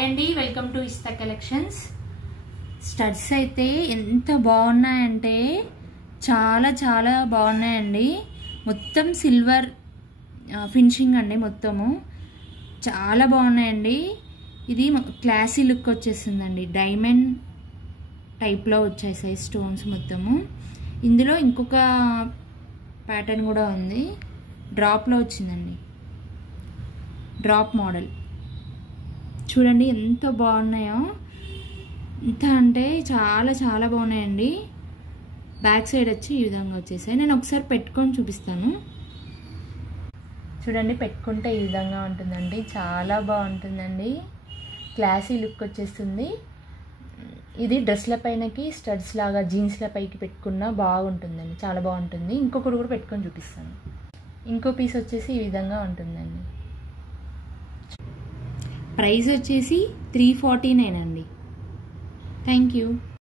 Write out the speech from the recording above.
Hi అండి, welcome to ఇస్తా collections. Studs అయితే ఎంత బాగున్నాయంటే చాలా చాలా బాగున్నాయండి. మొత్తం సిల్వర్ ఫినిషింగ్ అండి, మొత్తము చాలా బాగున్నాయండి. ఇది క్లాసీ లుక్ వచ్చేసిందండి, డైమండ్ టైప్లో వచ్చేసాయి స్టోన్స్ మొత్తము. ఇందులో ఇంకొక ప్యాటర్న్ కూడా ఉంది, డ్రాప్లో వచ్చిందండి, డ్రాప్ మోడల్. చూడండి ఎంత బాగున్నాయో, ఎంత అంటే చాలా చాలా బాగున్నాయండి. బ్యాక్ సైడ్ వచ్చి ఈ విధంగా వచ్చేసాయి. నేను ఒకసారి పెట్టుకొని చూపిస్తాను. చూడండి, పెట్టుకుంటే ఈ విధంగా ఉంటుందండి, చాలా బాగుంటుందండి. క్లాసీ లుక్ వచ్చేస్తుంది. ఇది డ్రెస్ల పైనకి స్టడ్స్ లాగా జీన్స్ల పైకి పెట్టుకున్నా బాగుంటుందండి, చాలా బాగుంటుంది. ఇంకొకటి కూడా పెట్టుకొని చూపిస్తాను. ఇంకో పీస్ వచ్చేసి ఈ విధంగా ఉంటుందండి. ప్రైస్ వచ్చేసి 349 అండి. Thank you.